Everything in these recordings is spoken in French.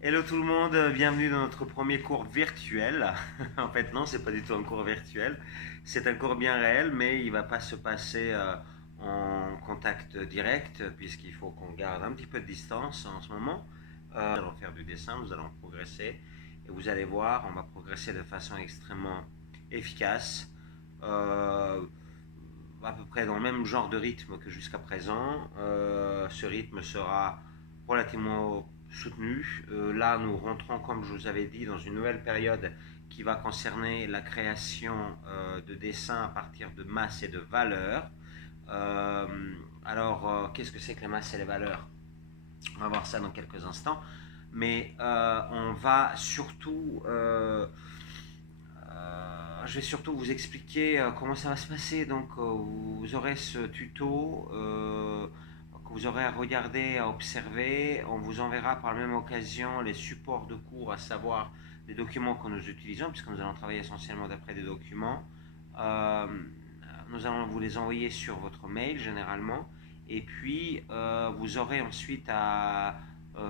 Hello tout le monde, bienvenue dans notre premier cours virtuel. En fait, non, c'est pas du tout un cours virtuel. C'est un cours bien réel, mais il va pas se passer en contact direct, puisqu'il faut qu'on garde un petit peu de distance en ce moment. Nous allons faire du dessin, nous allons progresser. Et vous allez voir, on va progresser de façon extrêmement efficace. euh, à peu près dans le même genre de rythme que jusqu'à présent. Ce rythme sera relativement soutenu. Là, nous rentrons, comme je vous avais dit, dans une nouvelle période qui va concerner la création de dessins à partir de masse et de valeurs. Euh, Qu'est-ce que c'est que les masses et les valeurs? On va voir ça dans quelques instants. Mais on va surtout je vais surtout vous expliquer comment ça va se passer. Donc, vous aurez ce tuto que vous aurez à regarder, à observer. On vous enverra par la même occasion les supports de cours, à savoir les documents que nous utilisons, puisque nous allons travailler essentiellement d'après des documents. Euh, Nous allons vous les envoyer sur votre mail généralement. Et puis, vous aurez ensuite à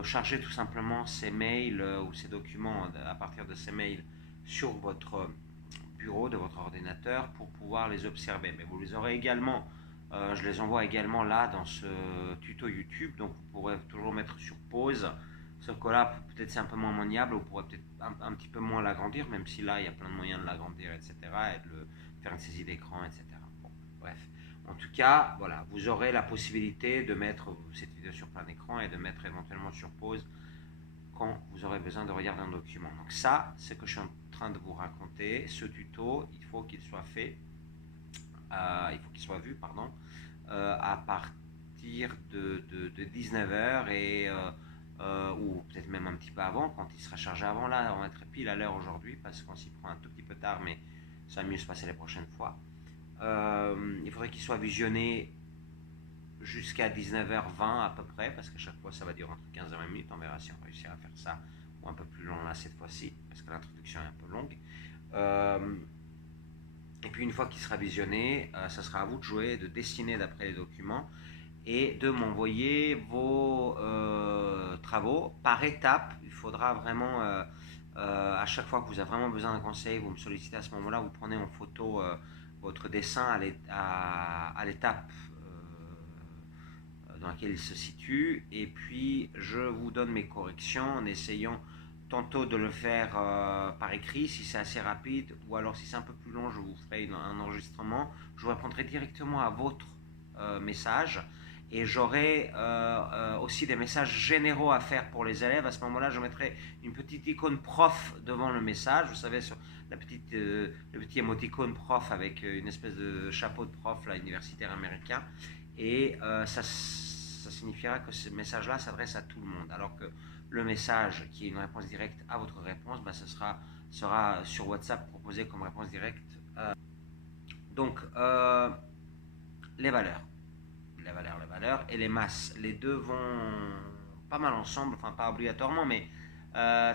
charger tout simplement ces mails ou ces documents à partir de ces mails sur votre bureau, de votre ordinateur pour pouvoir les observer. Mais vous les aurez également, je les envoie également là dans ce tuto YouTube, donc vous pourrez toujours mettre sur pause. Sauf que là, peut-être c'est un peu moins maniable, vous pourrez peut-être un petit peu moins l'agrandir, même si là, il y a plein de moyens de l'agrandir, etc. Et de le faire une saisie d'écran, etc. Bon, bref. En tout cas, voilà, vous aurez la possibilité de mettre cette vidéo sur plein écran et de mettre éventuellement sur pause quand vous aurez besoin de regarder un document. Donc ça, c'est ce que je suis en train de vous raconter. Ce tuto, il faut qu'il soit fait, il faut qu'il soit vu, pardon, à partir de 19h ou peut-être même un petit peu avant, quand il sera chargé avant. Là, on va être pile à l'heure aujourd'hui parce qu'on s'y prend un tout petit peu tard, mais ça va mieux se passer les prochaines fois. Il faudrait qu'il soit visionné jusqu'à 19h20 à peu près, parce qu'à chaque fois ça va durer entre 15 et 20 minutes. On verra si on réussira à faire ça ou un peu plus long là cette fois-ci, parce que l'introduction est un peu longue. Euh, et puis une fois qu'il sera visionné, ça sera à vous de jouer, de dessiner d'après les documents et de m'envoyer vos travaux par étapes. Il faudra vraiment, à chaque fois que vous avez vraiment besoin d'un conseil, vous me sollicitez à ce moment-là, vous prenez en photo votre dessin à l'étape dans laquelle il se situe, et puis je vous donne mes corrections en essayant tantôt de le faire par écrit si c'est assez rapide, ou alors si c'est un peu plus long, je vous ferai un enregistrement. Je vous répondrai directement à votre message, et j'aurai aussi des messages généraux à faire pour les élèves. À ce moment-là, je mettrai une petite icône prof devant le message. Vous savez, sur le petit émoticône prof avec une espèce de chapeau de prof là, universitaire américain. Et ça signifiera que ce message-là s'adresse à tout le monde. Alors que le message qui est une réponse directe à votre réponse, bah, sera sur WhatsApp proposé comme réponse directe. Donc, les valeurs. Les valeurs et les masses. Les deux vont pas mal ensemble, enfin pas obligatoirement, mais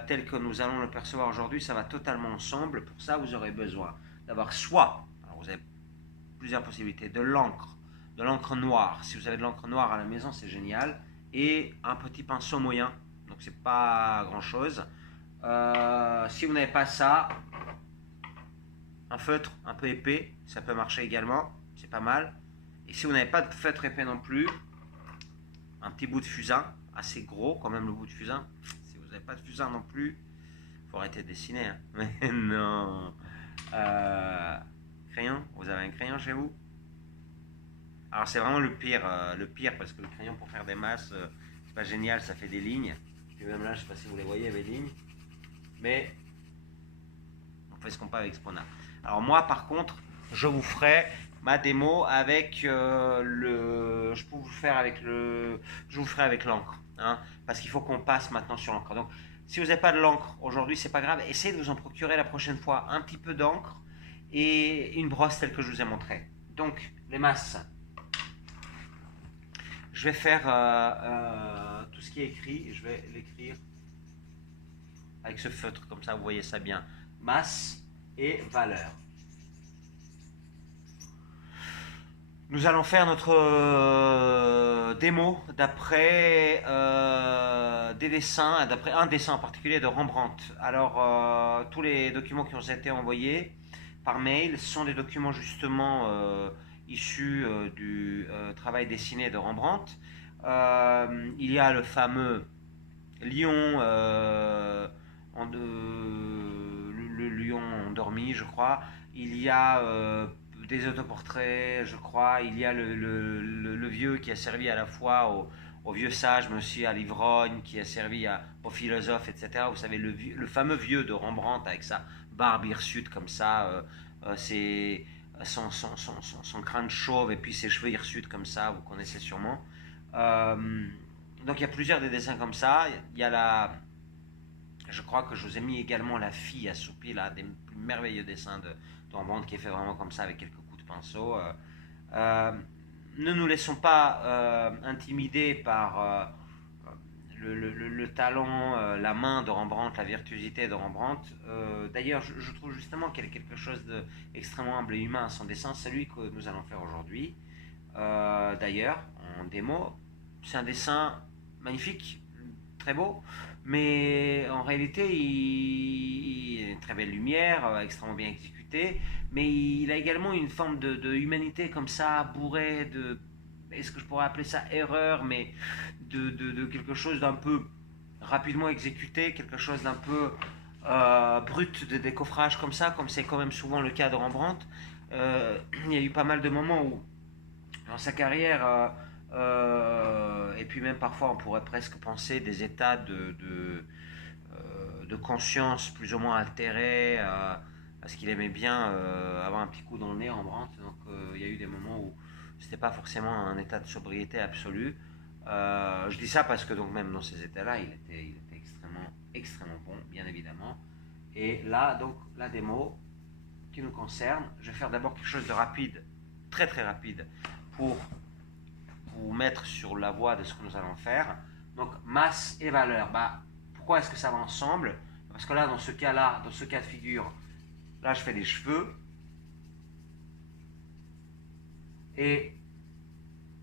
tel que nous allons le percevoir aujourd'hui, ça va totalement ensemble. Pour ça, vous aurez besoin d'avoir soit, alors vous avez plusieurs possibilités, de l'encre noire. Si vous avez de l'encre noire à la maison, c'est génial. Et un petit pinceau moyen, donc c'est pas grand chose. Si vous n'avez pas ça, un feutre un peu épais, ça peut marcher également, c'est pas mal. Et si vous n'avez pas de feutre épais non plus, un petit bout de fusain, assez gros quand même le bout de fusain. Si vous n'avez pas de fusain non plus, faut arrêter de dessiner. Hein. Mais non. Euh, Crayon, vous avez un crayon chez vous? Alors c'est vraiment le pire parce que le crayon pour faire des masses, c'est pas génial, ça fait des lignes. Et même là, je sais pas si vous les voyez, les lignes. Mais on fait ce qu'on peut avec ce qu'on a. Alors moi, par contre, je vous ferai ma démo avec je peux vous faire avec je vous ferai avec l'encre, hein, parce qu'il faut qu'on passe maintenant sur l'encre. Donc, si vous n'avez pas de l'encre aujourd'hui, c'est pas grave. Essayez de vous en procurer la prochaine fois un petit peu d'encre et une brosse telle que je vous ai montré. Donc, les masses. Je vais faire tout ce qui est écrit. Je vais l'écrire avec ce feutre, comme ça vous voyez ça bien. Masse et valeur. Nous allons faire notre démo d'après des dessins, d'après un dessin en particulier de Rembrandt. Alors, tous les documents qui ont été envoyés par mail sont des documents justement issus du travail dessiné de Rembrandt. Il y a le fameux lion, le lion endormi, je crois. Il y a des autoportraits, je crois. Il y a le vieux qui a servi à la fois au vieux sage, mais aussi à l'ivrogne, qui a servi aux philosophes, etc. Vous savez, le fameux vieux de Rembrandt avec sa barbe hirsute comme ça, c'est son crâne chauve et puis ses cheveux hirsutes comme ça, vous connaissez sûrement. Donc il y a plusieurs des dessins comme ça. Il y a je crois que je vous ai mis également la fille assoupie, là, des plus merveilleux dessins de Rembrandt qui est fait vraiment comme ça avec quelques coups de pinceau. Ne nous laissons pas intimider par le talent, la main de Rembrandt, la virtuosité de Rembrandt. D'ailleurs, je trouve justement qu'il y a quelque chose d'extrêmement humble et humain à son dessin, celui que nous allons faire aujourd'hui. D'ailleurs, en démo, c'est un dessin magnifique, très beau, mais en réalité, il a une très belle lumière, extrêmement bien exécutée, mais il a également une forme de humanité comme ça, bourrée de, est-ce que je pourrais appeler ça erreur, mais de quelque chose d'un peu rapidement exécuté, quelque chose d'un peu brut de décoffrage comme ça, comme c'est quand même souvent le cas de Rembrandt. Il y a eu pas mal de moments où, dans sa carrière, et puis même parfois on pourrait presque penser des états de conscience plus ou moins altérés, parce qu'il aimait bien avoir un petit coup dans le nez Rembrandt. Donc il y a eu des moments où c'était pas forcément un état de sobriété absolue. Je dis ça parce que donc même dans ces états-là, il était extrêmement bon, bien évidemment. Et là, donc, la démo qui nous concerne, je vais faire d'abord quelque chose de rapide, très très rapide, pour vous mettre sur la voie de ce que nous allons faire. Donc, masse et valeur. Pourquoi est-ce que ça va ensemble? Parce que là, dans ce cas-là, dans ce cas de figure, là, je fais des cheveux. Et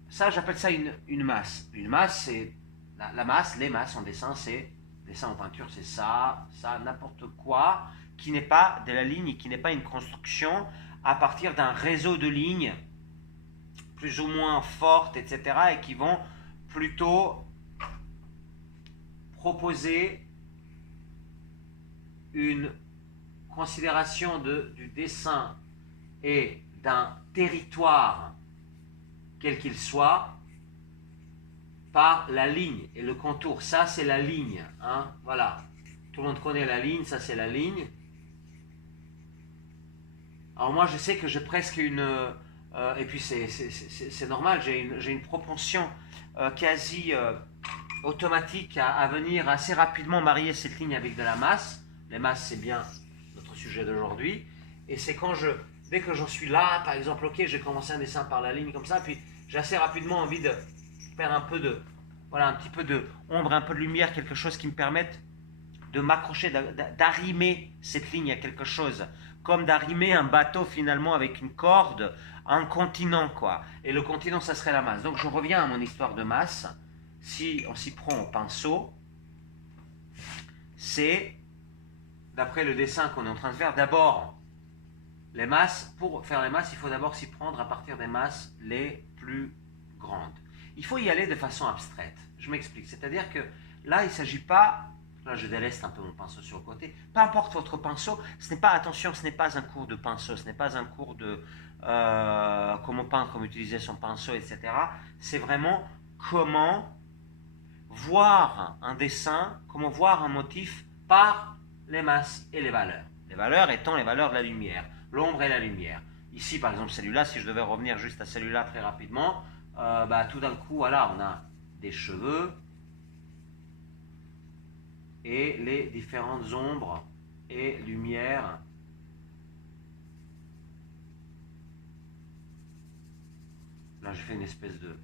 ça, j'appelle ça une masse. Une masse, c'est la masse, les masses en dessin, c'est dessin en peinture, c'est ça, n'importe quoi qui n'est pas de la ligne, qui n'est pas une construction à partir d'un réseau de lignes plus ou moins fortes, etc., et qui vont plutôt proposer une considération du dessin et d'un territoire, quel qu'il soit, par la ligne et le contour. Ça, c'est la ligne. Hein, voilà. Tout le monde connaît la ligne, ça, c'est la ligne. Alors moi, je sais que j'ai presque une... et puis, c'est normal, j'ai une propension quasi automatique à venir assez rapidement marier cette ligne avec de la masse. Les masses, c'est bien notre sujet d'aujourd'hui. Et c'est quand dès que j'en suis là, par exemple, ok, j'ai commencé un dessin par la ligne comme ça, puis j'ai assez rapidement envie de faire un peu voilà, un petit peu de ombre, un peu de lumière, quelque chose qui me permette de m'accrocher, d'arrimer cette ligne à quelque chose, comme d'arrimer un bateau finalement avec une corde à un continent, quoi. Et le continent, ça serait la masse. Donc je reviens à mon histoire de masse. Si on s'y prend au pinceau, c'est, d'après le dessin qu'on est en train de faire, d'abord les masses. Pour faire les masses, il faut d'abord s'y prendre à partir des masses les plus grandes. Il faut y aller de façon abstraite. Je m'explique. C'est-à-dire que là, il ne s'agit pas... Là, je déleste un peu mon pinceau sur le côté. Peu importe votre pinceau, ce n'est pas, attention, ce n'est pas un cours de pinceau, ce n'est pas un cours de comment peindre, comment utiliser son pinceau, etc. C'est vraiment comment voir un dessin, comment voir un motif par les masses et les valeurs. Les valeurs étant les valeurs de la lumière, l'ombre et la lumière. Ici, par exemple, celui-là, si je devais revenir juste à celui-là très rapidement, tout d'un coup, voilà, on a des cheveux et les différentes ombres et lumières là je fais une espèce de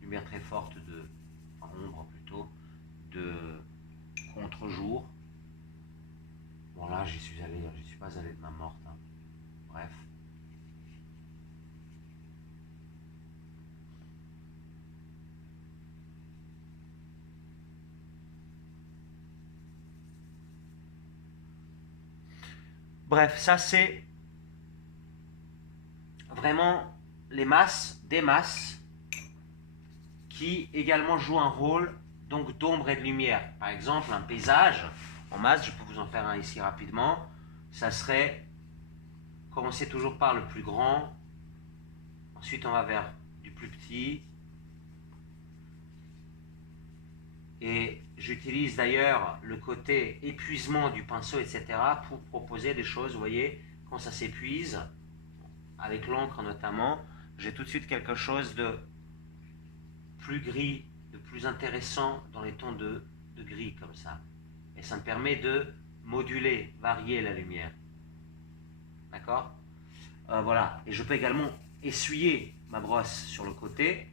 lumière très forte ombre plutôt, de contre-jour. Bon là j'y suis pas allé de main morte, hein. Bref. Bref, ça c'est vraiment les masses, des masses qui également jouent un rôle donc d'ombre et de lumière. Par exemple, un paysage en masse, je peux vous en faire un ici rapidement, ça serait commencer toujours par le plus grand, ensuite on va vers du plus petit, et j'utilise d'ailleurs le côté épuisement du pinceau, etc. pour proposer des choses, vous voyez, quand ça s'épuise, avec l'encre notamment, j'ai tout de suite quelque chose de plus gris, de plus intéressant dans les tons de gris comme ça. Et ça me permet de moduler, varier la lumière. D'accord? Voilà. Et je peux également essuyer ma brosse sur le côté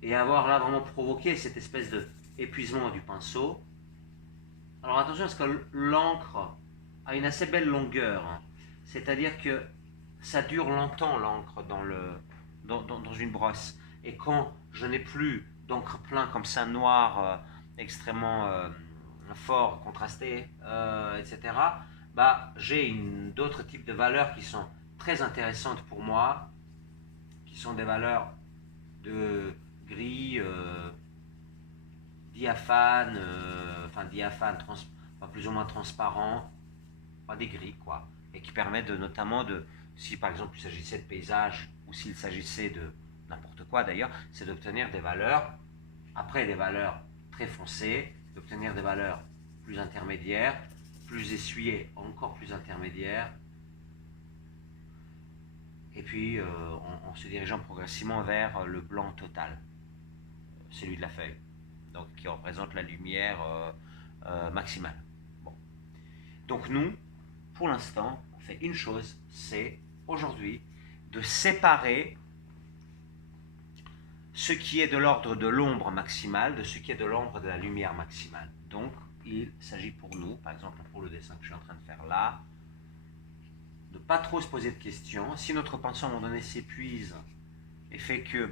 et avoir là vraiment provoqué cette espèce de épuisement du pinceau. Alors attention parce que l'encre a une assez belle longueur. Hein. C'est-à-dire que ça dure longtemps l'encre dans une brosse. Et quand je n'ai plus d'encre plein comme ça, noir, extrêmement fort, contrasté, etc., bah, j'ai d'autres types de valeurs qui sont très intéressantes pour moi, qui sont des valeurs de gris, diaphane, plus ou moins transparent, pas des gris quoi, et qui permettent notamment si par exemple il s'agissait de paysage ou s'il s'agissait de n'importe quoi d'ailleurs, c'est d'obtenir des valeurs, après des valeurs très foncées, d'obtenir des valeurs plus intermédiaires, plus essuyées, encore plus intermédiaires, et puis en se dirigeant progressivement vers le blanc total, celui de la feuille, donc qui représente la lumière maximale. Bon. Donc nous, pour l'instant, on fait une chose, c'est aujourd'hui de séparer ce qui est de l'ordre de l'ombre maximale de ce qui est de l'ombre de la lumière maximale. Donc, il s'agit pour nous, par exemple pour le dessin que je suis en train de faire là, de ne pas trop se poser de questions. Si notre pinceau à un moment donné s'épuise et fait que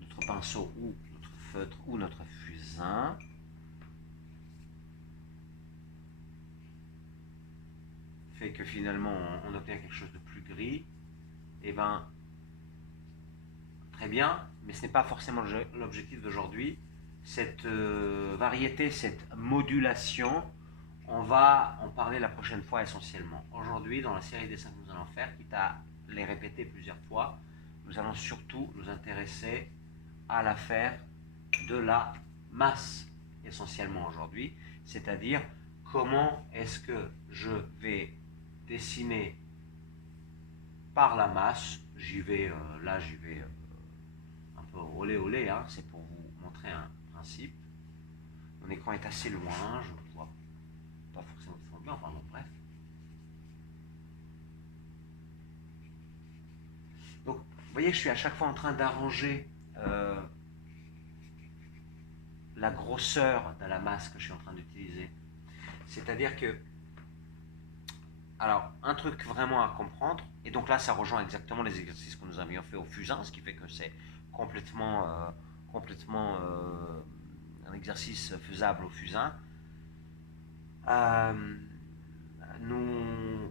notre pinceau ou notre feutre ou notre fusain fait que finalement on obtient quelque chose de plus gris, et bien très bien, mais ce n'est pas forcément l'objectif d'aujourd'hui. Cette variété, cette modulation, on va en parler la prochaine fois essentiellement. Aujourd'hui, dans la série des 5 que nous allons faire, quitte à les répéter plusieurs fois, nous allons surtout nous intéresser à l'affaire de la masse essentiellement aujourd'hui, c'est-à-dire comment est-ce que je vais dessiner par la masse. J'y vais un peu olé olé, hein, c'est pour vous montrer un principe. Mon écran est assez loin, je ne vois pas forcément bien, enfin bon, bref. Donc, vous voyez, je suis à chaque fois en train d'arranger la grosseur de la masse que je suis en train d'utiliser. C'est-à-dire que, alors, un truc vraiment à comprendre, et donc là, ça rejoint exactement les exercices que nous avions fait au fusain, ce qui fait que c'est complètement un exercice faisable au fusain. Nous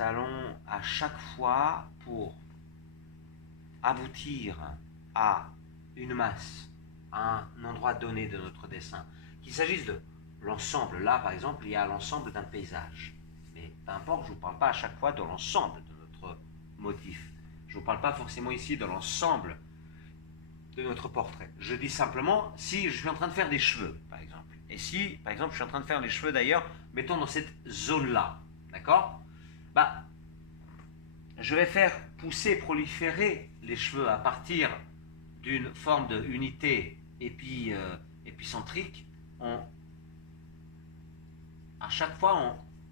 allons à chaque fois, pour aboutir à une masse, à un endroit donné de notre dessin, qu'il s'agisse de l'ensemble, là par exemple, il y a l'ensemble d'un paysage. Mais peu importe, je ne vous parle pas à chaque fois de l'ensemble de notre motif. Je ne vous parle pas forcément ici de l'ensemble de notre portrait. Je dis simplement, si je suis en train de faire des cheveux, par exemple, et si, par exemple, je suis en train de faire les cheveux d'ailleurs, mettons dans cette zone-là, d'accord? Je vais faire pousser, proliférer les cheveux à partir d'une forme de unité épicentrique, à chaque fois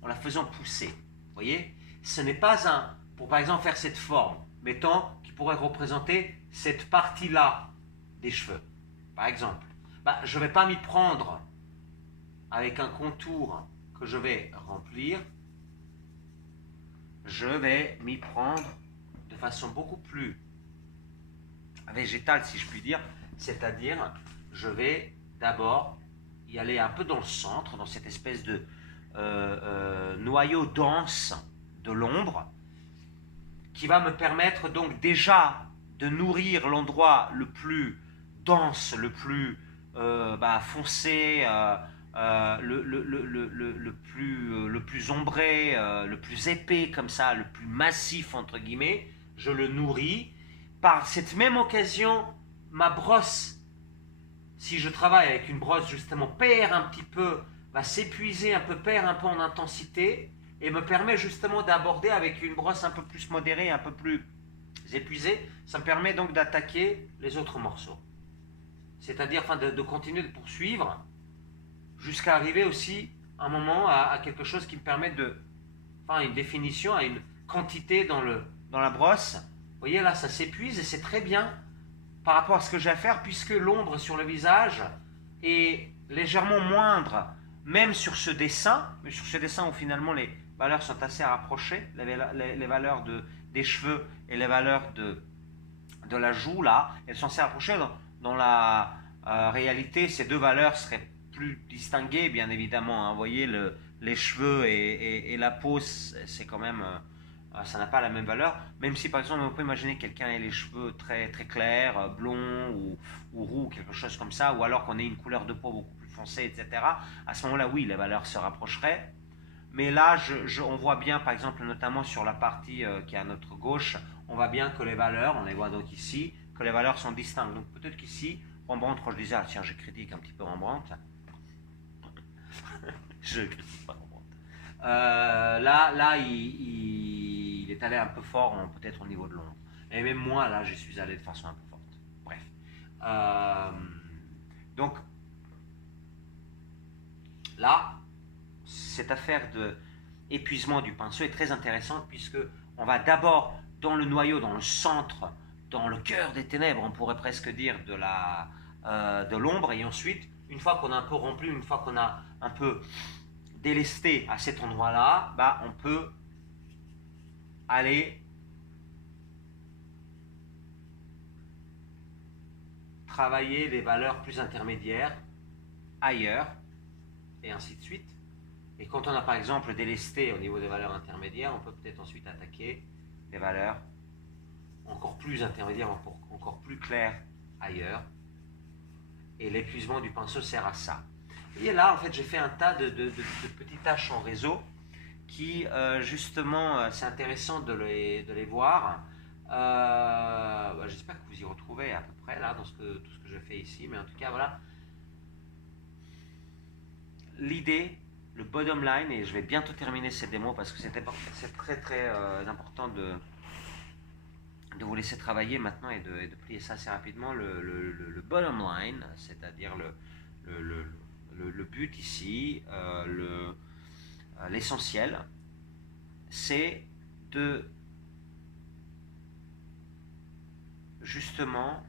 en la faisant pousser. Vous voyez? Ce n'est pas pour par exemple faire cette forme, mettons, qui pourrait représenter cette partie-là des cheveux, par exemple. Je ne vais pas m'y prendre avec un contour que je vais remplir. Je vais m'y prendre de façon beaucoup plus végétale, si je puis dire, c'est-à-dire je vais d'abord y aller un peu dans le centre, dans cette espèce de noyau dense de l'ombre, qui va me permettre donc déjà de nourrir l'endroit le plus dense, le plus foncé, le plus ombré, le plus épais comme ça, le plus massif entre guillemets, je le nourris. Par cette même occasion, ma brosse, si je travaille avec une brosse justement, perd un petit peu, va s'épuiser un peu, perd un peu en intensité et me permet justement d'aborder avec une brosse un peu plus modérée, un peu plus épuisée. Ça me permet donc d'attaquer les autres morceaux. C'est-à-dire de continuer de poursuivre jusqu'à arriver aussi un moment à quelque chose qui me permet une définition, à une quantité dans la brosse. Vous voyez là, ça s'épuise et c'est très bien par rapport à ce que j'ai à faire, puisque l'ombre sur le visage est légèrement moindre, même sur ce dessin, mais sur ce dessin où finalement les valeurs sont assez rapprochées, les valeurs des cheveux et les valeurs de la joue, là, elles sont assez rapprochées. Dans la réalité, ces deux valeurs seraient plus distinguées, bien évidemment. Hein. Vous voyez, les cheveux et la peau, c'est quand même... ça n'a pas la même valeur, même si par exemple on peut imaginer que quelqu'un ait les cheveux très, très clairs, blonds ou roux, quelque chose comme ça, ou alors qu'on ait une couleur de peau beaucoup plus foncée, etc. À ce moment-là, oui, les valeurs se rapprocheraient. Mais là, on voit bien, par exemple, notamment sur la partie qui est à notre gauche, on voit bien que les valeurs, on les voit donc ici, que les valeurs sont distinctes. Donc peut-être qu'ici, Rembrandt, quand je disais, ah tiens, je critique un petit peu Rembrandt, je critique pas Rembrandt. Là, il est allé un peu fort, peut-être au niveau de l'ombre. Et même moi, là, je suis allé de façon un peu forte. Bref. Donc, là, cette affaire d'épuisement du pinceau est très intéressante puisque on va d'abord dans le noyau, dans le centre, dans le cœur des ténèbres, on pourrait presque dire, de l'ombre, et ensuite, une fois qu'on a un peu rempli, une fois qu'on a un peu délesté à cet endroit-là, on peut aller travailler les valeurs plus intermédiaires ailleurs, et ainsi de suite. Et quand on a par exemple délesté au niveau des valeurs intermédiaires, on peut peut-être ensuite attaquer les valeurs encore plus intermédiaires, encore plus claires ailleurs. Et l'épuisement du pinceau sert à ça. Et là, en fait, j'ai fait un tas de petites tâches en réseau qui, justement, c'est intéressant de les voir. J'espère que vous y retrouvez à peu près là dans tout ce que je fais ici, mais en tout cas, voilà. L'idée, le bottom line, et je vais bientôt terminer cette démo parce que c'est très très important de vous laisser travailler maintenant et de plier ça assez rapidement. Le bottom line, c'est-à-dire le but ici, l'essentiel, c'est de justement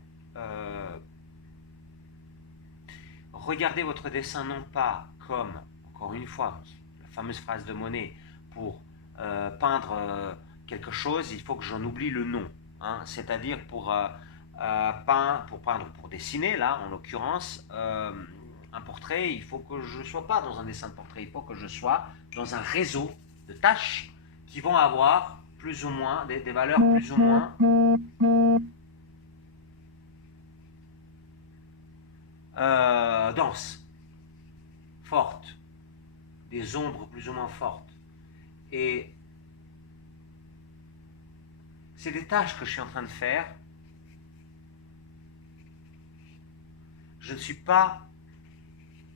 regarder votre dessin non pas comme, encore une fois, la fameuse phrase de Monet, pour peindre quelque chose, il faut que j'en oublie le nom. Hein, c'est-à-dire pour dessiner, là, en l'occurrence, un portrait, il faut que je ne sois pas dans un dessin de portrait, il faut que je sois dans un réseau de tâches qui vont avoir plus ou moins, des valeurs plus ou moins denses, fortes, des ombres plus ou moins fortes. Et c'est des tâches que je suis en train de faire. Je ne suis pas...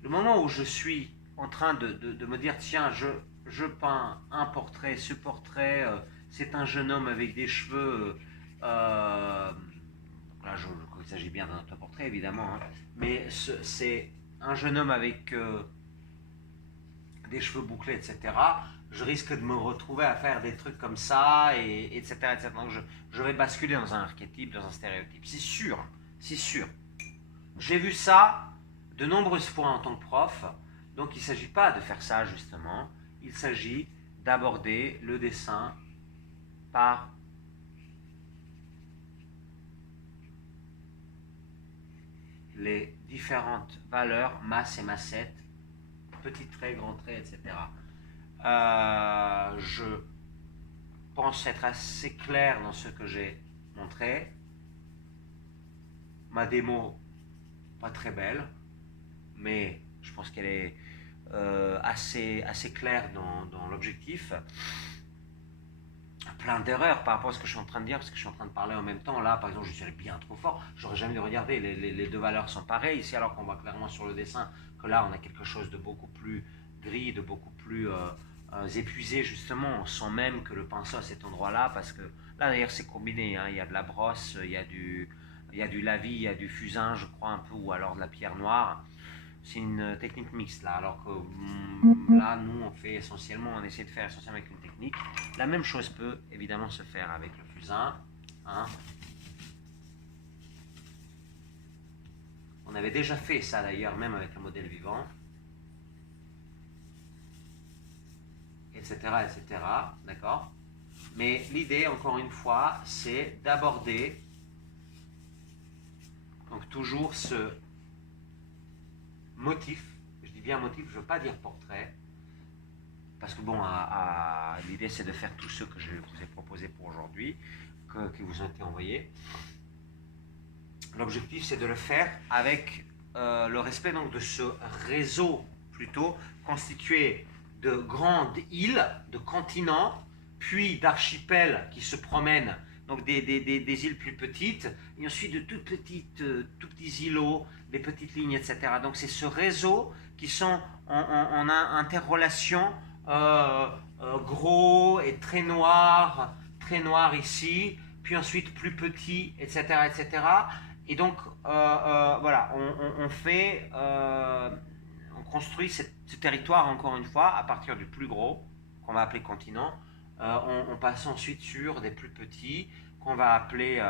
Le moment où je suis en train de me dire, tiens, je peins un portrait, ce portrait, c'est un jeune homme avec des cheveux... là, il s'agit bien d'un autoportrait, évidemment, hein, mais c'est un jeune homme avec des cheveux bouclés, etc. Je risque de me retrouver à faire des trucs comme ça, etc. Donc je vais basculer dans un archétype, dans un stéréotype. C'est sûr, c'est sûr. J'ai vu ça de nombreuses fois en tant que prof, donc il ne s'agit pas de faire ça justement, il s'agit d'aborder le dessin par les différentes valeurs, masse et massette, petit trait, grand trait, etc. Je pense être assez clair dans ce que j'ai montré. Ma démo, pas très belle, mais je pense qu'elle est assez claire dans l'objectif. Plein d'erreurs par rapport à ce que je suis en train de dire, parce que je suis en train de parler en même temps. Là, par exemple, je suis allé bien trop fort. J'aurais jamais dû regarder. Les deux valeurs sont pareilles ici, alors qu'on voit clairement sur le dessin que là, on a quelque chose de beaucoup plus gris, de beaucoup plus épuisé, justement. On sent même que le pinceau à cet endroit-là, parce que là, d'ailleurs, c'est combiné. Hein. Il y a de la brosse, il y a du lavis, il y a du fusain, je crois, un peu, ou alors de la pierre noire. C'est une technique mixte là, alors que là, nous, on essaie de faire essentiellement avec une technique. La même chose peut évidemment se faire avec le fusain. Hein. On avait déjà fait ça d'ailleurs, même avec le modèle vivant. Etc. etc. D'accord. Mais l'idée, encore une fois, c'est d'aborder donc toujours ce motif. Je dis bien motif, je ne veux pas dire portrait. Parce que bon, l'idée c'est de faire tout ce que je vous ai proposé pour aujourd'hui, qui vous ont été envoyés. L'objectif c'est de le faire avec le respect donc de ce réseau plutôt constitué de grandes îles, de continents, puis d'archipels qui se promènent, donc des îles plus petites, et ensuite de tout petits îlots, des petites lignes, etc. Donc c'est ce réseau qui sont en interrelation gros et très noir ici, puis ensuite plus petit, etc. etc. Et donc, voilà, on construit ce territoire, encore une fois, à partir du plus gros, qu'on va appeler continent. On passe ensuite sur des plus petits, qu'on va appeler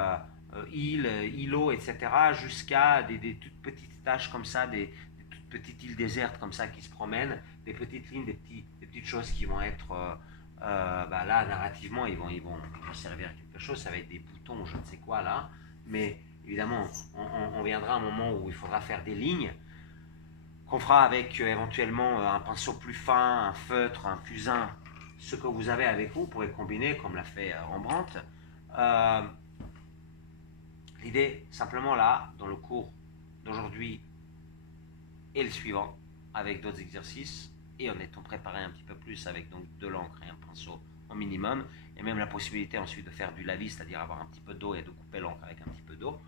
îles, îlots, etc., jusqu'à des toutes petites taches comme ça, des toutes petites îles désertes comme ça qui se promènent, des petites lignes, des petites choses qui vont être... là, narrativement, ils vont servir à quelque chose, ça va être des boutons, je ne sais quoi, là, mais évidemment, on viendra à un moment où il faudra faire des lignes qu'on fera avec éventuellement un pinceau plus fin, un feutre, un fusain, ce que vous avez avec vous, pourrez combiner comme l'a fait Rembrandt. L'idée, simplement là, dans le cours d'aujourd'hui et le suivant, avec d'autres exercices, et en étant préparé un petit peu plus avec donc de l'encre et un pinceau au minimum, et même la possibilité ensuite de faire du lavis, c'est-à-dire avoir un petit peu d'eau et de couper l'encre avec un petit peu d'eau.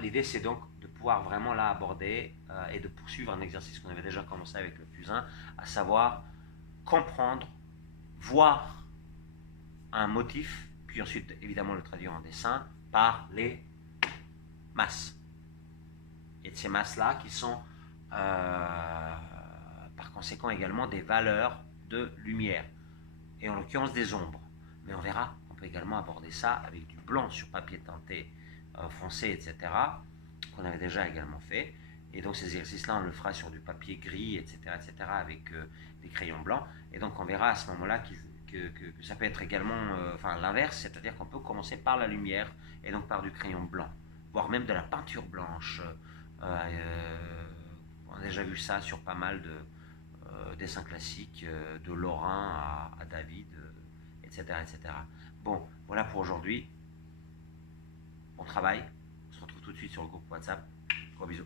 L'idée c'est donc de pouvoir vraiment là aborder et de poursuivre un exercice qu'on avait déjà commencé avec le fusain, à savoir comprendre, voir un motif, puis ensuite évidemment le traduire en dessin par les masses. Et de ces masses-là qui sont par conséquent également des valeurs de lumière, et en l'occurrence des ombres. Mais on verra, on peut également aborder ça avec du blanc sur papier teinté foncé, etc., qu'on avait déjà également fait. Et donc ces exercices-là, on le fera sur du papier gris, etc., avec des crayons blancs. Et donc on verra à ce moment-là que ça peut être également l'inverse, c'est-à-dire qu'on peut commencer par la lumière et donc par du crayon blanc, voire même de la peinture blanche. On a déjà vu ça sur pas mal de dessins classiques, de Lorrain à David, etc., etc. Bon, voilà pour aujourd'hui. Bon travail. On se retrouve tout de suite sur le groupe WhatsApp. Gros bisous.